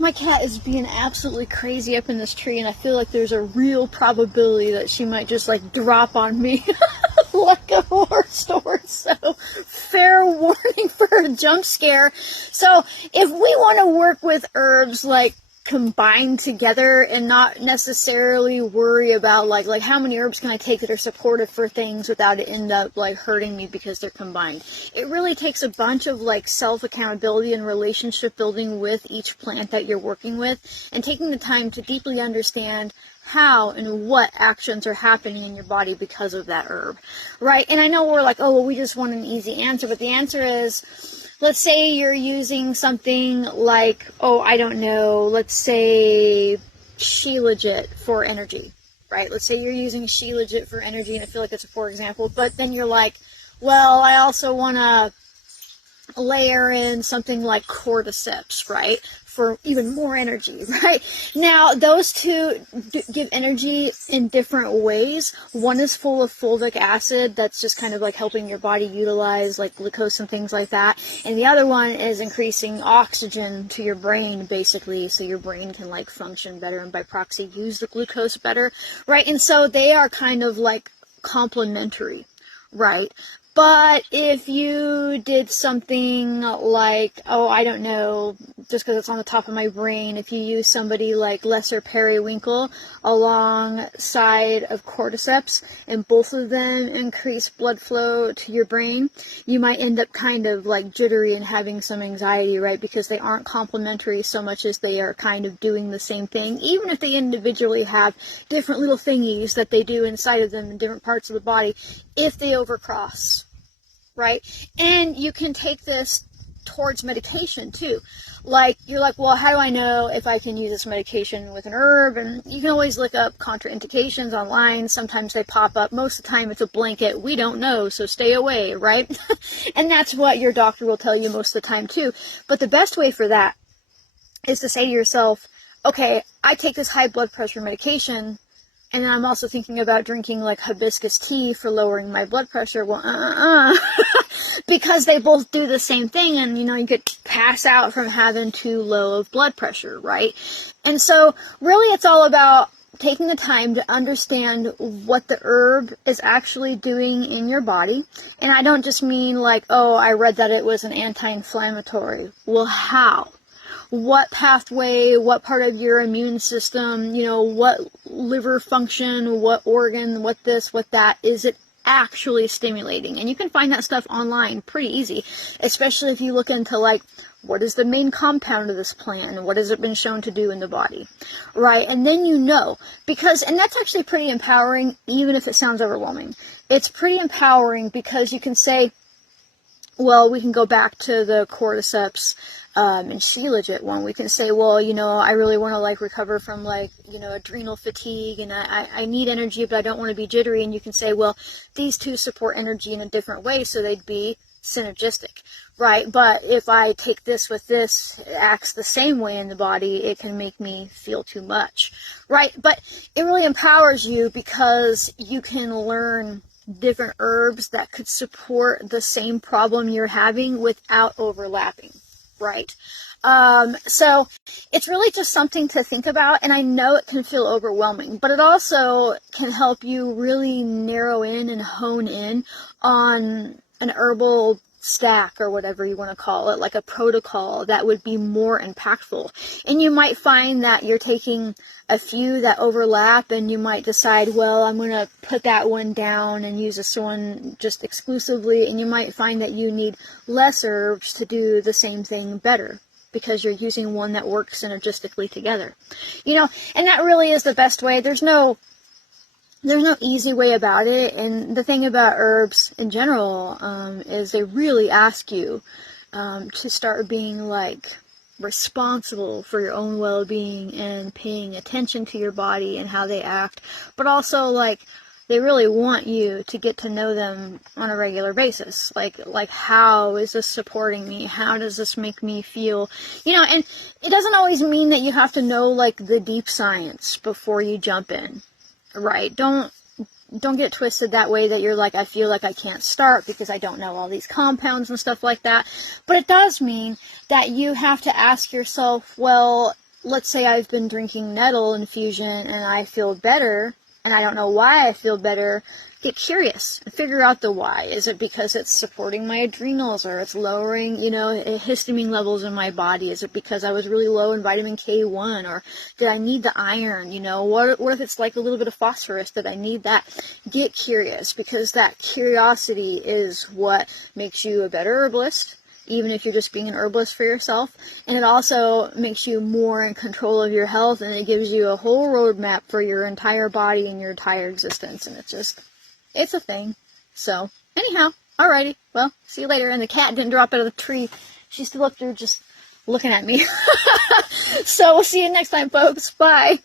My cat is being absolutely crazy up in this tree, and I feel like there's a real probability that she might just like drop on me like a horror story. So, fair warning for a jump scare. So, if we want to work with herbs like combined together and not necessarily worry about like how many herbs can I take that are supportive for things without it end up like hurting me because they're combined. It really takes a bunch of like self accountability and relationship building with each plant that you're working with, and taking the time to deeply understand how and what actions are happening in your body because of that herb, right? And I know we're like, oh, well, we just want an easy answer, but the answer is, let's say you're using something like, oh, I don't know, let's say Shilajit for energy, right? Let's say you're using Shilajit for energy, and I feel like that's a poor example, but then you're like, well, I also want to layer in something like cordyceps, right? For even more energy, right? Now, those two give energy in different ways. One is full of fulvic acid, that's just kind of like helping your body utilize like glucose and things like that. And the other one is increasing oxygen to your brain, basically, so your brain can like function better and by proxy use the glucose better, right? And so they are kind of like complementary, right? But if you did something like, oh, I don't know, just because it's on the top of my brain, if you use somebody like lesser periwinkle alongside of cordyceps, and both of them increase blood flow to your brain, you might end up kind of like jittery and having some anxiety, right? Because they aren't complementary so much as they are kind of doing the same thing, even if they individually have different little thingies that they do inside of them in different parts of the body, if they overcross. Right? And you can take this towards medication too. Like, you're like, well, how do I know if I can use this medication with an herb? And you can always look up contraindications online. Sometimes they pop up. Most of the time it's a blanket, we don't know, so stay away, right? And that's what your doctor will tell you most of the time too. But the best way for that is to say to yourself, okay, I take this high blood pressure medication, and then I'm also thinking about drinking like hibiscus tea for lowering my blood pressure. Well, because they both do the same thing, and you could pass out from having too low of blood pressure, right? And so really it's all about taking the time to understand what the herb is actually doing in your body. And I don't just mean like, oh, I read that it was an anti-inflammatory. Well, how? What pathway, what part of your immune system, what liver function, what organ, what this, what that, is it actually stimulating? And you can find that stuff online pretty easy, especially if you look into like, what is the main compound of this plant and what has it been shown to do in the body, right? And then and that's actually pretty empowering, even if it sounds overwhelming. It's pretty empowering because you can say, well, we can go back to the cordyceps and Shilajit one. We can say, well, I really want to like recover from like, adrenal fatigue, and I need energy, but I don't want to be jittery. And you can say, well, these two support energy in a different way, so they'd be synergistic, right? But if I take this with this, it acts the same way in the body, it can make me feel too much, right? But it really empowers you because you can learn different herbs that could support the same problem you're having without overlapping, right? So it's really just something to think about, and I know it can feel overwhelming, but it also can help you really narrow in and hone in on an herbal stack, or whatever you want to call it, like a protocol that would be more impactful. And you might find that you're taking a few that overlap, and you might decide, well, I'm going to put that one down and use this one just exclusively, and you might find that you need less herbs to do the same thing better, because you're using one that works synergistically together. And that really is the best way. There's no easy way about it. And the thing about herbs in general is they really ask you to start being like responsible for your own well-being and paying attention to your body and how they act, but also like they really want you to get to know them on a regular basis. Like how is this supporting me? How does this make me feel? And it doesn't always mean that you have to know like the deep science before you jump in, right? Don't get twisted that way, that you're like, I feel like I can't start because I don't know all these compounds and stuff like that. But it does mean that you have to ask yourself, well, let's say I've been drinking nettle infusion and I feel better, and I don't know why I feel better, get curious and figure out the why. Is it because it's supporting my adrenals, or it's lowering, histamine levels in my body? Is it because I was really low in vitamin K1, or did I need the iron? What if it's like a little bit of phosphorus? Did I need that? Get curious, because that curiosity is what makes you a better herbalist, even if you're just being an herbalist for yourself. And it also makes you more in control of your health, and it gives you a whole roadmap for your entire body and your entire existence. And it's a thing. So, anyhow, alrighty. Well, see you later. And the cat didn't drop out of the tree. She's still up there just looking at me. So, we'll see you next time, folks. Bye.